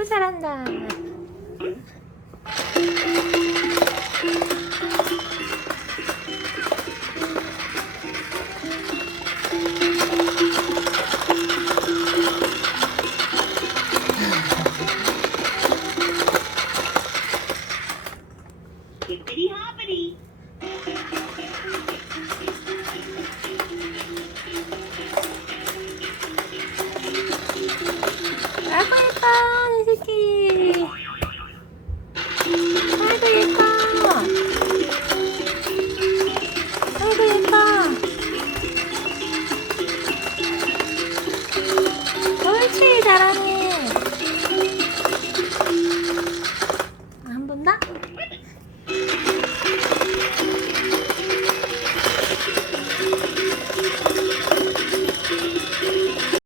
아이고 잘한다. Hippity hoppity. 아이고 예뻐 내 새끼. 아이고 예뻐. 아이고 예뻐. 옳지 잘하네.